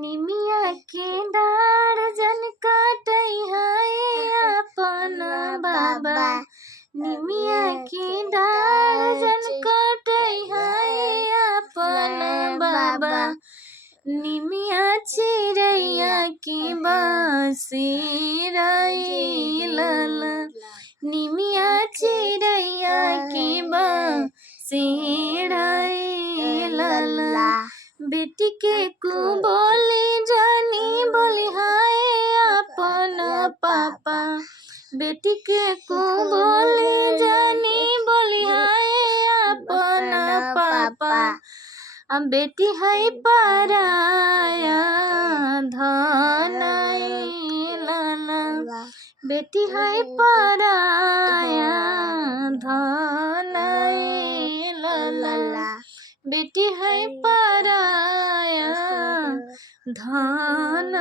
निमिया के डार जन काटई हाय अपन बाबा। निमिया के डार जन काटई हाय अपन बाबा। निमिया चिड़ैया की बासी रैलला। निमिया चिड़ैया की बासी रैलला। बेटी के को बोली जानी बोली हाय अपन पापा। बेटी के को बोली जानी बोली हाय अपन पापा। बेटी है पराया धन लाला। बेटी है पराया धन लाला। बेटी है पराया धन